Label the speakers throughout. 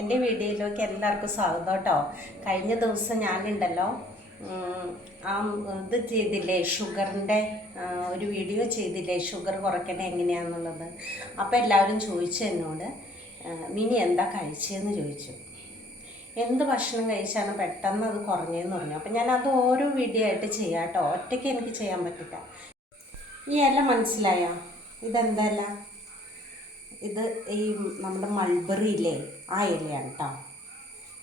Speaker 1: എന്റെ വീഡിയോയിലേക്ക് എല്ലാവർക്കും സ്വാഗതം കേട്ടോ. കഴിഞ്ഞ ദിവസം ഞാനുണ്ടല്ലോ ആ ഇത് ചെയ്തില്ലേ ഷുഗറിന്റെ ഒരു വീഡിയോ ചെയ്തില്ലേ ഷുഗർ കുറയ്ക്കണേ എങ്ങനെയാണെന്നുള്ളത് അപ്പോൾ എല്ലാവരും ചോദിച്ചു എന്നോട് മിനി എന്താ കഴിച്ചതെന്ന് ചോദിച്ചു. എന്ത് ഭക്ഷണം കഴിച്ചാണ് പെട്ടെന്ന് അത് കുറഞ്ഞതെന്ന് പറഞ്ഞു. അപ്പം ഞാൻ അത് ഓരോ വീഡിയോ ആയിട്ട് ചെയ്യാം കേട്ടോ. ഒറ്റയ്ക്ക് എനിക്ക് ചെയ്യാൻ പറ്റില്ല. ഈ ഇല മനസ്സിലായോ? ഇതെന്താ ഇല? ഇത് ഈ നമ്മുടെ മൾബറി ഇല്ലേ? ആ ഇലയാണ് കേട്ടോ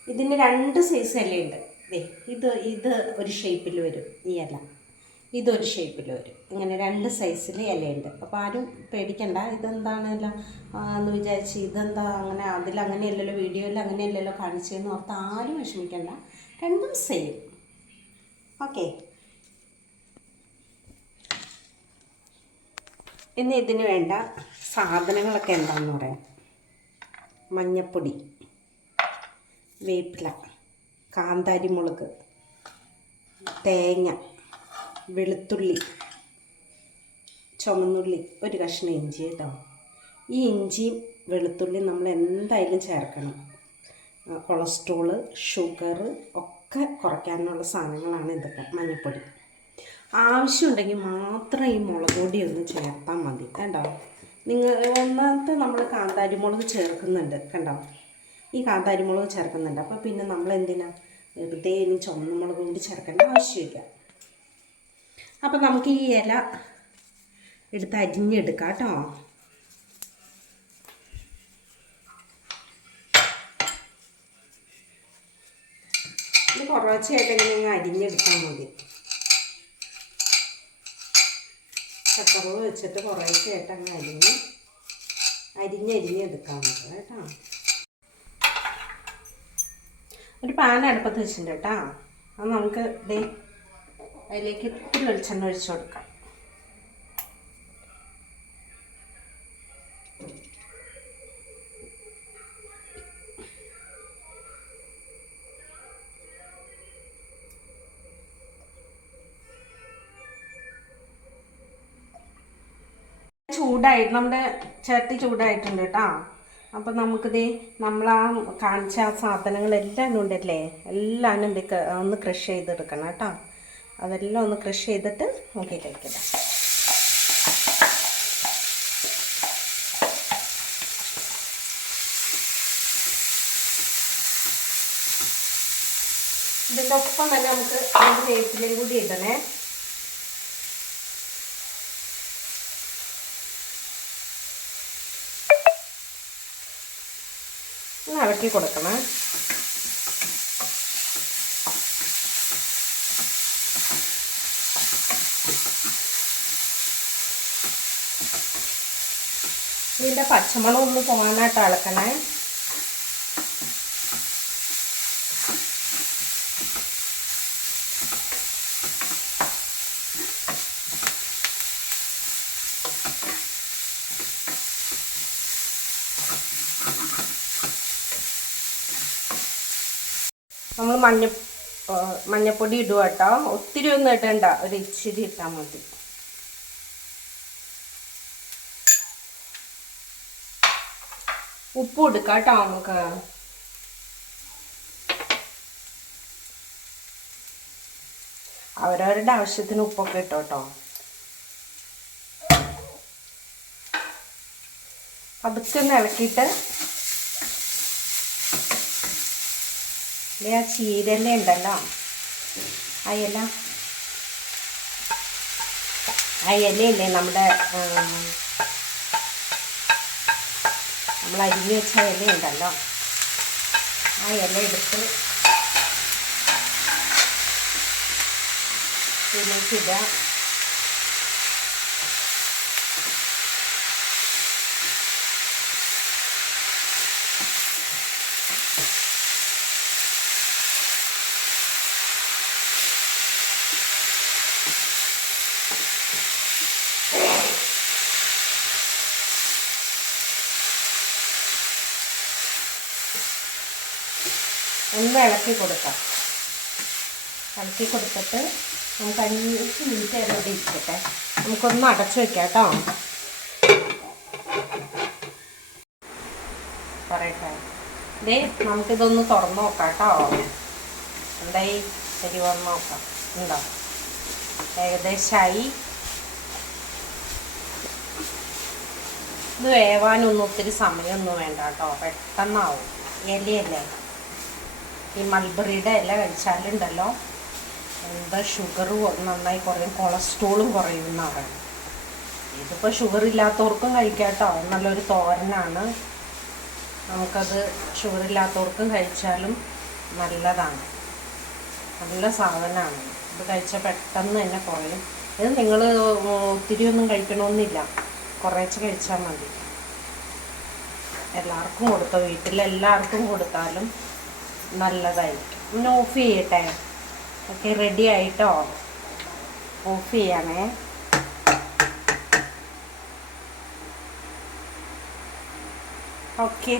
Speaker 1: ഇതിന് രണ്ട് സൈസ് ഇലയുണ്ട്. ഇത് ഇത് ഒരു ഷേപ്പിൽ വരും ഈ ഇല. ഇതൊരു ഷേപ്പിൽ വരും. ഇങ്ങനെ രണ്ട് സൈസിൽ ഇലയുണ്ട്. അപ്പോൾ ആരും പേടിക്കണ്ട. ഇതെന്താണല്ലോ എന്ന് വിചാരിച്ച് ഇതെന്താ അങ്ങനെ അതിലങ്ങനെയല്ലല്ലോ വീഡിയോയിൽ അങ്ങനെയല്ലല്ലോ കാണിച്ചതെന്ന് ഓർത്ത് ആരും വിഷമിക്കണ്ട. രണ്ടും സെയിം ഓക്കെ ഇനി ഇതിന് വേണ്ട സാധനങ്ങളൊക്കെ എന്താണെന്ന് പറയാം. മഞ്ഞപ്പൊടി വേപ്പില കാന്താരി മുളക് തേങ്ങ വെളുത്തുള്ളി ചുമന്നുള്ളി ഒരു കഷ്ണം ഇഞ്ചി കേട്ടോ. ഈ ഇഞ്ചിയും വെളുത്തുള്ളിയും നമ്മൾ എന്തായാലും ചേർക്കണം. കൊളസ്ട്രോൾ ഷുഗർ ഒക്കെ കുറയ്ക്കാനുള്ള സാധനങ്ങളാണ് ഇതൊക്കെ മഞ്ഞൾപ്പൊടി ആവശ്യമുണ്ടെങ്കിൽ മാത്രം ഈ മുളക് പൊടി ഒന്ന് ചേർത്താൽ മതി കണ്ടോ? നിങ്ങൾ ഒന്നാമത്തെ നമ്മൾ കാന്താരി മുളക് ചേർക്കുന്നുണ്ട് കണ്ടോ? ഈ കാന്താരി മുളക് ചേർക്കുന്നുണ്ട്. അപ്പോൾ പിന്നെ നമ്മൾ എന്തിനാ? വെറുതെ ഇനി ചുമന്ന മുളക് കൂടി ചേർക്കേണ്ട ആവശ്യമില്ല. അപ്പോൾ നമുക്ക് ഈ ഇല എടുത്ത് അരിഞ്ഞെടുക്കാം കേട്ടോ. ഇത് കുറച്ചായിട്ട് ഇങ്ങനെ അരിഞ്ഞെടുത്താൽ മതി. ചക്കറവ് വെച്ചിട്ട് കുറേശ്ശായിട്ട് അങ്ങ് അരിഞ്ഞ് അരിഞ്ഞരിഞ്ഞ് എടുക്കാൻ പറ്റും കേട്ടോ. ഒരു പാൻ അടുപ്പത്ത് വെച്ചിട്ടുണ്ട് കേട്ടോ. അത് നമുക്ക് അതിലേക്ക് ഇത്തിരി വെളിച്ചെണ്ണ ഒഴിച്ചു കൊടുക്കാം. ചൂടായി നമ്മുടെ ചട്ടി ചൂടായിട്ടുണ്ട് കേട്ടോ. അപ്പം നമുക്കിത് നമ്മൾ ആ കാണിച്ച ആ സാധനങ്ങളെല്ലാം ഉണ്ടല്ലേ? എല്ലാം ഉണ്ട് ഒന്ന് ക്രഷ് ചെയ്തെടുക്കണം കേട്ടോ. അതെല്ലാം ഒന്ന് ക്രഷ് ചെയ്തിട്ട് കഴിക്കാം ഇതിന്റെ ഒപ്പം തന്നെ നമുക്ക് വേപ്പിലയും കൂടി ഇടണേ. ഇളക്കി കൊടുക്കണം. ഇതിന്റെ പച്ചമണം ഒന്ന് പോകാനായിട്ട് ഇളക്കണേ. മഞ്ഞ മഞ്ഞപ്പൊടി ഇടുക കേട്ടോ. ഒത്തിരി ഒന്നും ഇടണ്ട. ഒരു ഇച്ചിരി ഇട്ടാൽ മതി. ഉപ്പ് കൊടുക്കാം കേട്ടോ നമുക്ക്. അവരവരുടെ ആവശ്യത്തിന് ഉപ്പൊക്കെ ഇട്ടോ കേട്ടോ. പതുക്കെ ഒന്ന് ഇളക്കിയിട്ട് ദേ ആ ചീരല ഉണ്ടല്ലോ. ആ ഇല ആ ഇലയില്ലേ നമ്മുടെ നമ്മൾ അരിഞ്ഞു വെച്ച ഇല ഉണ്ടല്ലോ. ആ ഇല എടുത്ത് ഇതിലേക്ക് ഇടാം. ഒന്ന് ഇളക്കി കൊടുക്കാം. ഇളക്കി കൊടുത്തിട്ട് നമുക്ക് അഞ്ച് മിനിറ്റ് ഇവിടെ ഇരിക്കട്ടെ. നമുക്കൊന്ന് അടച്ചു വെക്കാം കേട്ടോ. പറയട്ടെ. ദേ നമുക്കിതൊന്ന് തുറന്നു നോക്കാം കേട്ടോ. എന്തായി? ശരി വന്ന് നോക്കാം. ഉണ്ടോ? ഏകദേശമായി. ഇത് വേവാനൊന്നും ഒത്തിരി സമയമൊന്നും വേണ്ട കേട്ടോ. പെട്ടെന്നാവും. ഇലയല്ലേ? ഈ മൾബറിയുടെ ഇല കഴിച്ചാലുണ്ടല്ലോ. എന്താ ഷുഗർ നന്നായി കുറയും. കൊളസ്ട്രോളും കുറയും എന്നാണ്. ഇതിപ്പോൾ ഷുഗർ ഇല്ലാത്തവർക്കും കഴിക്കാട്ടോ. കേട്ടോ നല്ലൊരു തോരനാണ്. നമുക്കത് ഷുഗർ ഇല്ലാത്തവർക്കും കഴിച്ചാലും നല്ലതാണ്. നല്ല സാധനമാണ് ഇത് കഴിച്ചാൽ പെട്ടെന്ന് തന്നെ കുറയും. ഇത് നിങ്ങൾ ഒത്തിരി ഒന്നും കഴിക്കണമെന്നില്ല കുറേച്ച് കഴിച്ചാൽ മതി. എല്ലാവർക്കും കൊടുത്തോ? വീട്ടിലെല്ലാവർക്കും കൊടുത്താലും നല്ലതായിരിക്കും പിന്നെ ഓഫ് ചെയ്യട്ടെ. ഓക്കെ റെഡി ആയിട്ടോ? ഓഫ് ചെയ്യണേ. ഓക്കെ